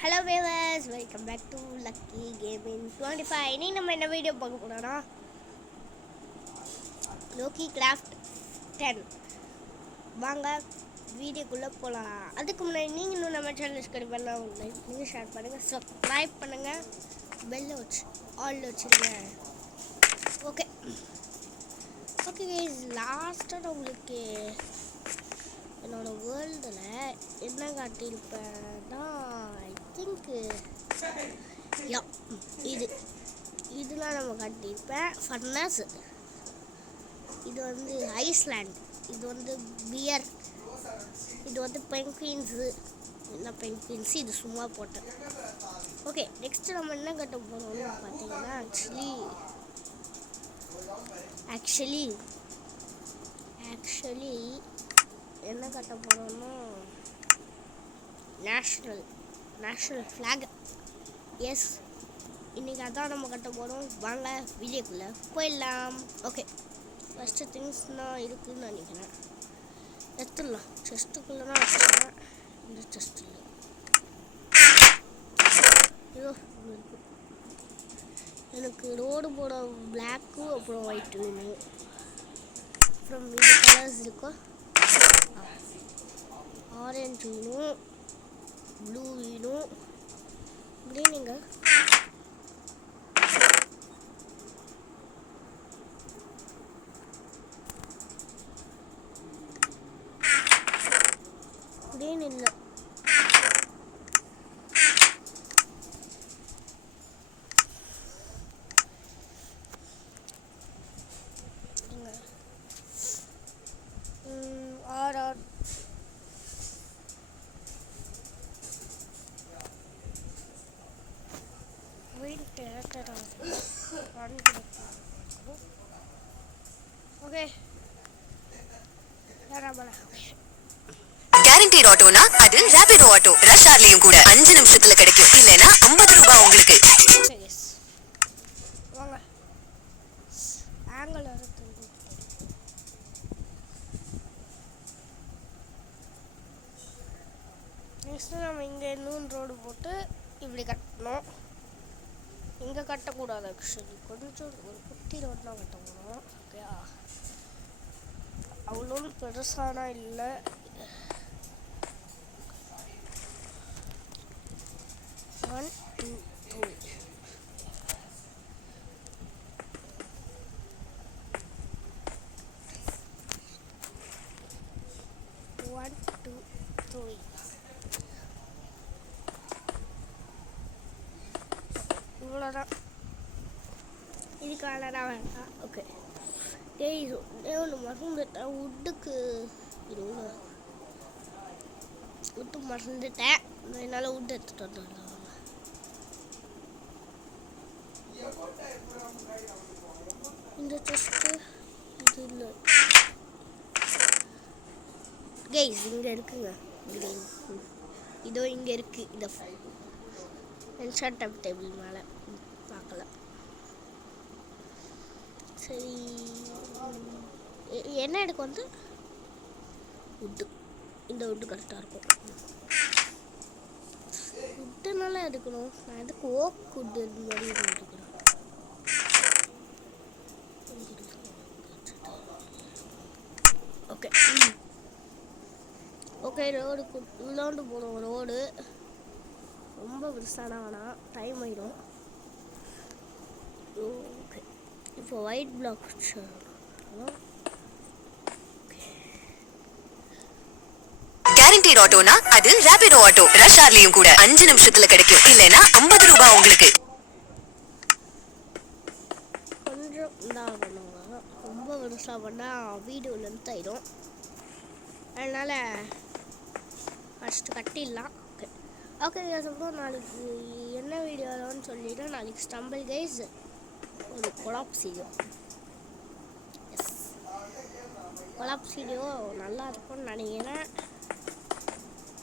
Hello viewers, welcome back to lucky gaming 25. இன்னைக்கு நம்ம என்ன வீடியோ பார்க்க போறோம்னா லோக்கி கிராஃப்ட் 10. வாங்க வீடியோக்குள்ளே போகலாம். அதுக்கு முன்னாடி நீங்கள் இன்னும் நம்ம சேனல் சப்ஸ்கிரைப் பண்ணலாம், லைக் பண்ணுங்கள், ஷேர் பண்ணுங்கள், சப்ஸ்கிரைப் பண்ணுங்கள், பெல்லை வச்சு ஆல் வச்சுருங்க. ஓகே ஓகே கைஸ், லாஸ்ட்டாக உங்களுக்கு என்னோட வேர்ல்டில் என்ன காட்டியிருப்பேன்னா ஐ திங்க் யா இதெல்லாம் நம்ம காட்டியிருப்பேன். ஃபர்னஸ், இது வந்து ஐஸ்லாண்ட், இது வந்து பியர், இது வந்து பென்குயின்ஸு. என்ன பென்குயின்ஸு, இது சும்மா போட்டேன். ஓகே, நெக்ஸ்ட்டு நம்ம என்ன கட்ட போகிறோம்னு பார்த்தீங்கன்னா ஆக்சுவலி என்ன கட்ட போகிறோம்னா நேஷ்னல் ஃப்ளாக். எஸ், இன்றைக்கி அதான் நம்ம கட்ட போகிறோம். வாங்க வீடியோக்குள்ளே போயிடலாம். ஓகே, ஃபஸ்ட்டு திங்ஸ்னால் இருக்குதுன்னு நினைக்கிறேன். எடுத்துடலாம். செஸ்ட்டுக்குள்ளே தான் வச்சுக்கிறேன். இந்த செஸ்ட்டில் ஐயோ இருக்கு. எனக்கு ரோடு போட பிளாக்கும் அப்புறம் ஒயிட் வேணும். அப்புறம் இது கலர்ஸ் இருக்கோ, ஆரஞ்சு வேணும், ப்ளூ வேணும், க்ரீனுங்க. க்ரீன் இல்லை, ஆர் ஓகே கேரண்டீட் ஆட்டோனா அது ரேபிடோ ஆட்டோ. ரஷ் ஆர்லயும் கூட 5 நிமிஷத்துல கிடைக்கும். இல்லனா 50 ரூபாய் உங்களுக்கு. வாங்க ஆங்கிள் நெக்ஸ்ட்டு நம்ம இங்கே இன்னும் ரோடு போட்டு இப்படி கட்டணும். இங்கே கட்டக்கூடாது, ஆக்சுவலி கொஞ்சம் ஒரு குட்டி ரோடு தான் கட்ட போகிறோம். ஓகே, அவ்வளோ பெருசானா இல்லை. ஒன் டூ த்ரீ இவ்வளோதான். இதுக்கான வேண்டாம். ஓகே, ஒன்று மறந்துட்டேன். வுட்டுக்கு வுட்டு மறந்துட்டேன். என்னால் வுட்டு எடுத்துகிட்டு வந்துடலாம். இந்த செஸ்ட்டு இது இல்லை கைஸ், இங்கே இருக்குங்க க்ரீன். இதோ இங்கே இருக்குது. இதை என்சாண்ட் டேபிள் மேலே பார்க்கலாம். சரி, என்ன எடுக்க வந்து வுட்டு. இந்த வுட்டு கரெக்டாக இருக்கும். வுட்டுனால எடுக்கணும். நான் எதுக்கு ஓக் வுட்டு இது மாதிரி எடுக்கிறேன். ஓகே ஓகே, ரோடு உள்ளாண்டு போகணும். ரோடு ரொம்ப பெருசானா வேணாம், டைம் ஆயிடும். ஓகே, இப்போ ஒயிட் பிளாக் கேரண்டீட் ஆட்டோனா அது ரேபிடோ ஆட்டோ. ரஷ் ஆர்லயும் கூட 5 நிமிஷத்துல கிடைக்கும். இல்லனா 50 ரூபாய் உங்களுக்கு. கொஞ்சம் இதாக பண்ணுவாங்க. ரொம்ப பெருசாக பண்ணால் வீடியோ லென்த் ஆயிடும். அதனால் ஃபஸ்ட்டு கட்டிடலாம். ஓகே ஓகே, அதுக்கப்புறம் நாளைக்கு என்ன வீடியோன்னு சொல்லிவிட்டு நாளைக்கு ஸ்டம்பிள் கைஸ் ஒரு collabs video. Yes, collabs video நல்லா இருக்கும்னு நினைக்கிறேன்.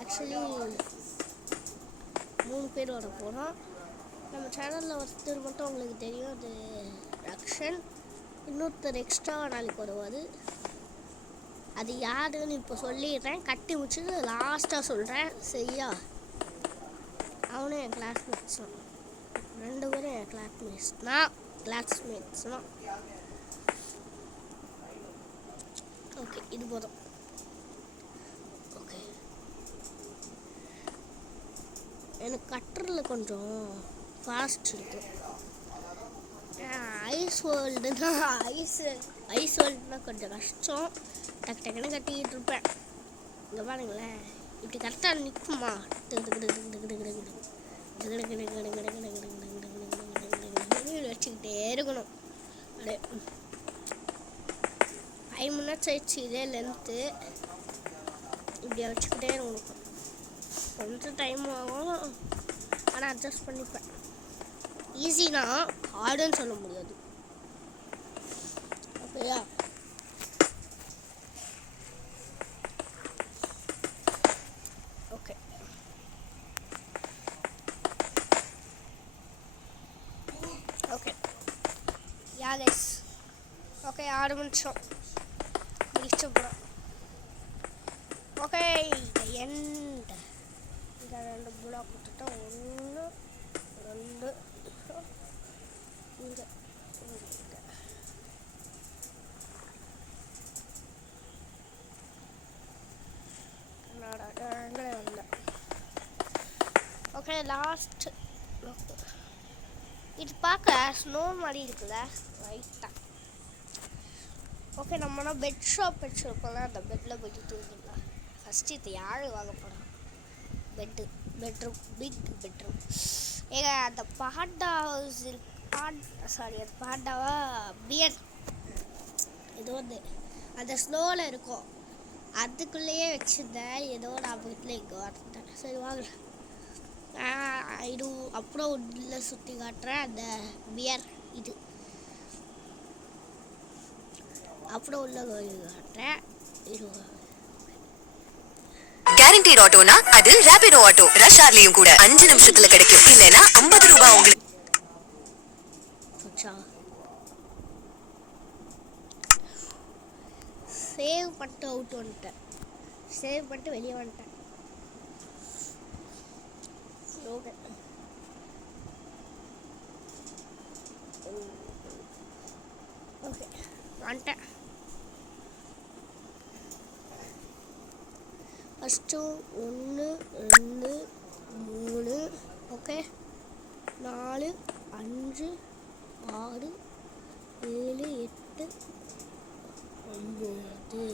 ஆக்சுவலி 3 பேர் வர போகிறோம். நம்ம சேனலில் ஒருத்தர் மட்டும் உங்களுக்கு தெரியும், அது ரக்ஷன். இன்னொருத்தர் எக்ஸ்ட்ரா நாளைக்கு வருவார். அது யாருன்னு இப்போ சொல்லிடுறேன். கட்டி முடிச்சுட்டு லாஸ்ட்டாக சொல்கிறேன், சரியா? அவன் அவனும் என் கிளாஸ்மேட்ஸ் தான். 2 பேரும் என் கிளாஸ்மேட்ஸ் தான். ஓகே, இது போதும். ஓகே, எனக்கு கட்டுறதுல கொஞ்சம் ஃபாஸ்ட் இருக்கு. ஐஸ் வேர்ல்டுனா ஐஸ் வேர்ல்டுனா கொஞ்சம் கஷ்டம். டக்குன்னு கட்டிக்கிட்டு இருப்பேன். இங்கே பாருங்களேன், இப்படி கரெக்டாக நிற்குமா? வச்சுக்கிட்டே இருக்கணும். அப்படியே 5 மினிட்ஸ் ஆயிடுச்சு. இதே லென்த்து இப்படியே வச்சுக்கிட்டே இருக்கணும். கொஞ்சம் டைம் ஆகும், ஆனால் அட்ஜஸ்ட் பண்ணிப்பேன். ஈஸினா ஹார்டுன்னு சொல்ல முடியாது. ஓகேயா? Okay, okay yeah guys. Okay, 6 நிமிஷம் முடிச்சு போகிறோம். Okay, end. இங்கே 2 பிளாக் விட்டுட்டோம். 1 2 இங்கே வரல. Okay, last. இது பார்க்க ஸ்னோ மாதிரி இருக்குல்ல, ரைட்டாக. ஓகே, நம்மனா பெட் ஷாப் வச்சுருக்கோம்ல, அந்த பெட்டில் போய்ட்டு தூங்கிடலாம். ஃபஸ்ட்டு இது யார் வாங்க போகிறோம்? Bedroom, big bedroom. ஏங்க, அந்த பாண்டா ஹவுஸ் அது பாண்டாவா பியர் ஏதோ வந்து அந்த ஸ்னோவில் இருக்கும், அதுக்குள்ளேயே வச்சுருந்தேன். ஏதோ ஞாபகத்தில் இங்கே வந்துட்டேன். சரி வாங்க, இது அப்புறம் உள்ள சுற்றி காட்டுறேன். அந்த பியர் இது அப்புறம் உள்ள காட்டுறேன். இது கேரண்டீட் ஆட்டோனா அது ரேபிடோ ஆட்டோ. ரஷ் ஆர்லயும் கூட 5 நிமிஷத்துல கிடைக்கும். இல்லனா 50 ரூபாய் உங்களுக்கு. சேவ் பண்ணிட்டு அவுட் வந்துட்டேன். சேவ் பண்ணிட்டு வெளியே வந்துட்டேன். ஓகே, ஓகே வந்துட்டேன். First 1 2 3 okay 4 5 6 7 8 9.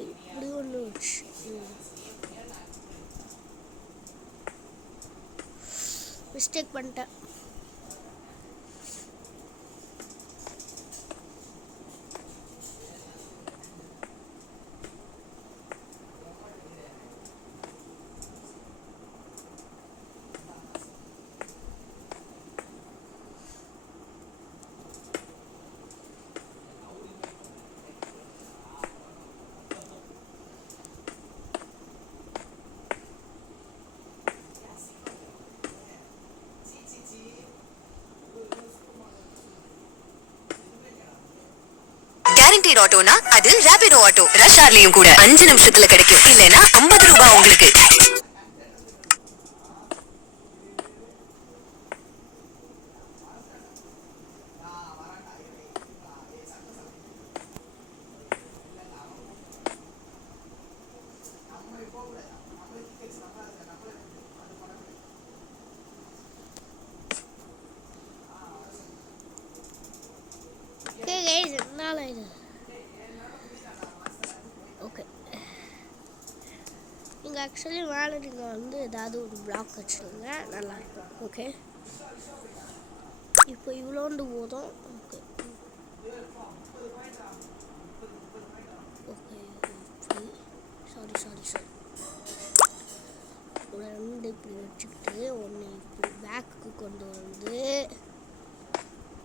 இப்படி ஒன்று மிஸ்டேக் பண்ணிட்டேன். கேரண்டீட் ஆட்டோனா அது ரேபிடோ ஆட்டோ. ரஷ் ஆர்லயும் கூட 5 நிமிஷத்துல கிடைக்கும். இல்லனா 50 ரூபாய் உங்களுக்கு. ஓகே, நீங்கள் ஆக்சுவலி மேலே நீங்கள் வந்து ஏதாவது ஒரு பிளாக் வச்சுருங்க, நல்லாயிருக்கும். ஓகே, இப்போ இவ்வளோண்டு போதும். ஓகே ஓகே சாரி ஒரு 2 இப்படி வச்சுக்கிட்டு 1 இப்படி பேக்குக்கு கொண்டு வந்து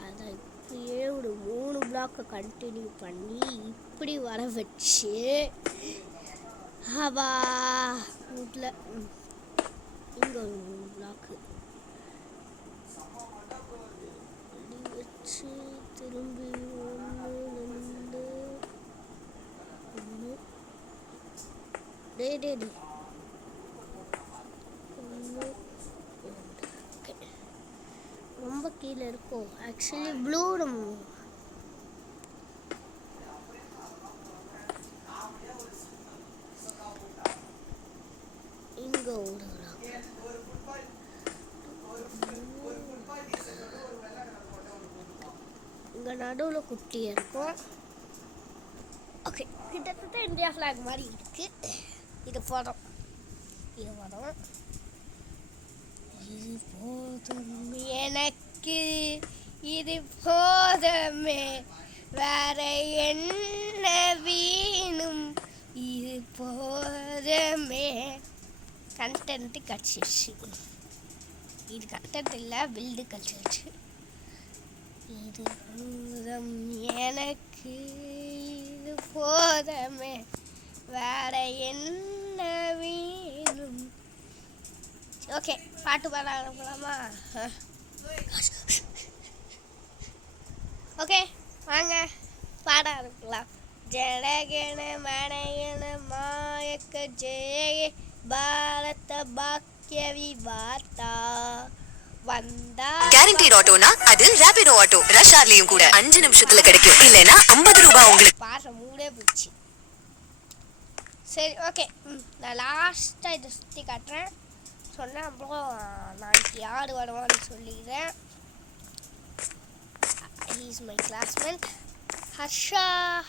அதை இப்படியே ஒரு 3 பிளாக்கை கண்டினியூ பண்ணி இப்படி வர வச்சு ஹவா வீட்டில் இங்கே ஒரு 3 பிளாக்கு வச்சு திரும்பி 1 2 3 டே ஓகே, ரொம்ப கீழே இருக்கும் ஆக்சுவலி ப்ளூ நம்ம இங்கே விடலாம். இங்கே நடுவில் குட்டியாக இருக்கும். ஓகே, கிட்டத்தட்ட இந்தியா ஃப்ளாக் மாதிரி இருக்கு. இது படம், இது படம். இது போதும் எனக்கு, இது போதுமே, வேற என்ன வேணும், இது போதுமே. கண்டென்ட் கிடச்சிருச்சு. இது கண்டென்ட் இல்லை, பில்டு கிடச்சிருச்சு. இது போதும் எனக்கு, இது போதுமே, வேற என்ன வேணும். ஓகே, பாட்டு பாட ஆரம்பிக்கலாமா? ஓகே, வாங்க பாட ஆரம்பிக்கலாம். ஜனகண மனகண மாயக்க ஜெய பாரத பாக்கிய விவாதா வந்தா. கேரண்டீட் ஆட்டோனா அது ரேபிடோ ஆட்டோ. ரஷ் ஆர்லயும் கூட 5 நிமிஷத்துல கிடைக்கும். இல்லனா 50 ரூபாய் உங்களுக்கு. பாடுற மூடே போச்சு. சரி, ஓகே, நான் லாஸ்ட்டாக இதை சுற்றி காட்டுறேன் சொன்னேன். அப்புறம் நாளைக்கு யார் வருவான்னு சொல்லிடுறேன். He is my classmate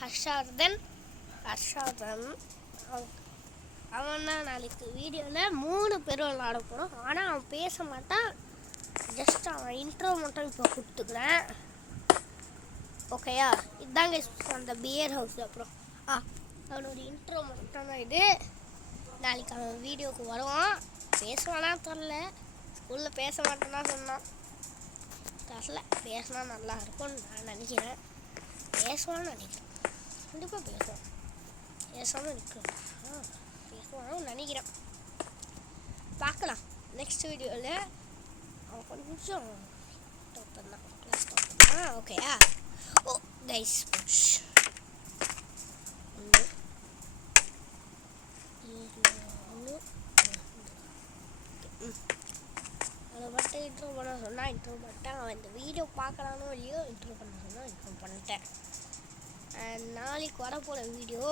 Harshardhan. அவன் தான் நாளைக்கு வீடியோவில் 3 பேரும் விளாட போகிறோம். ஆனால் அவன் பேச மாட்டான். ஜஸ்ட் அவன் இன்ட்ரோ மட்டும் இப்போ கொடுத்துக்கிறேன். ஓகேயா? இதுதாங்க அந்த பியர் ஹவுஸ். அப்புறம் அவனோட இன்ட்ரோ மட்டும் தான் இது. நாளைக்கு அவன் வீடியோவுக்கு வருவான். பேசுவானா தெரில. ஸ்கூலில் பேச மாட்டேன்னா சொன்னான். தெரில, பேசினா நல்லா இருக்கும்னு நான் நினைக்கிறேன். பேசுவான்னு நினைக்கிறேன். கண்டிப்பாக பேசுவான். பேசாமல் இருக்கிறேன். பேசுவான்னு நினைக்கிறேன். பார்க்கலாம் நெக்ஸ்ட் வீடியோவில். அவன் கொஞ்சம் டாப்பர் தான், கிளாஸ் டாப்பர் தான். ஓகேயா? ஓ கைஸ், அதை மட்டும் இன்ட்ரோ பண்ண சொன்னால் இன்ட்ரோ பண்ணிட்டேன். அவன் இந்த வீடியோ பார்க்கலானோ இல்லையோ இன்ட்ரோ பண்ண சொன்னால் இன்ட்ரோ பண்ணிட்டேன். நாளைக்கு வரப்போகிற வீடியோ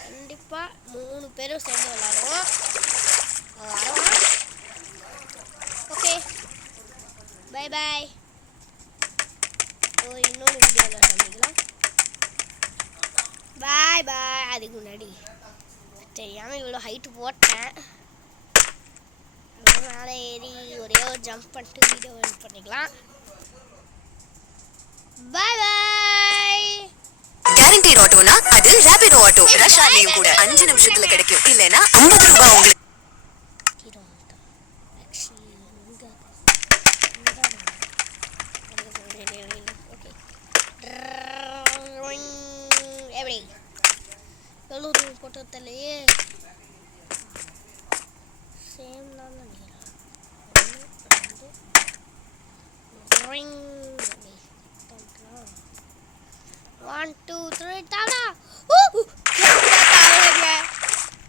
கண்டிப்பாக 3 பேரும் சேர்ந்து விளாடுவோம். Okay, bye bye. இன்னொரு வீடியோவில் சந்திக்கலாம். பாய் பாய். அதுக்கு முன்னாடி தெரியாமல் இவ்வளோ ஹைட்டு போட்டேன். மேலே ஏறி ஒரே ஒரு ஜம்ப் பண்ணிட்டு வீடியோ எடிட் பண்ணிக்கலாம். பாய் பாய். கேரண்டீட் ஆட்டோனா அது ரேபிடோ ஆட்டோ. ரஷ் ஆர்லயும் கூட 5 நிமிஷத்துல கிடைக்கும். இல்லனா 50 ரூபாய் உங்களுக்கு. போட்டதுலையே சேம் தான் நினைக்கிறேன். 1 2 3 தாவலா.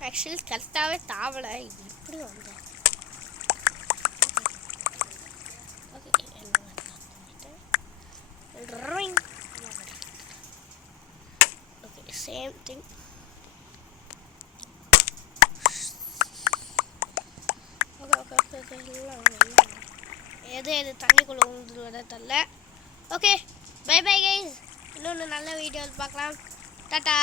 ஆக்சுவலி கரெக்டாகவே தாவலை. இது எப்படி வந்தேன்? Okay, okay, same thing. எது தண்ணிக்குள்ளே ஊந்துருவதை தரல. Okay, bye bye guys. இன்னொன்று நல்ல வீடியோவில் பார்க்கலாம். டாட்டா.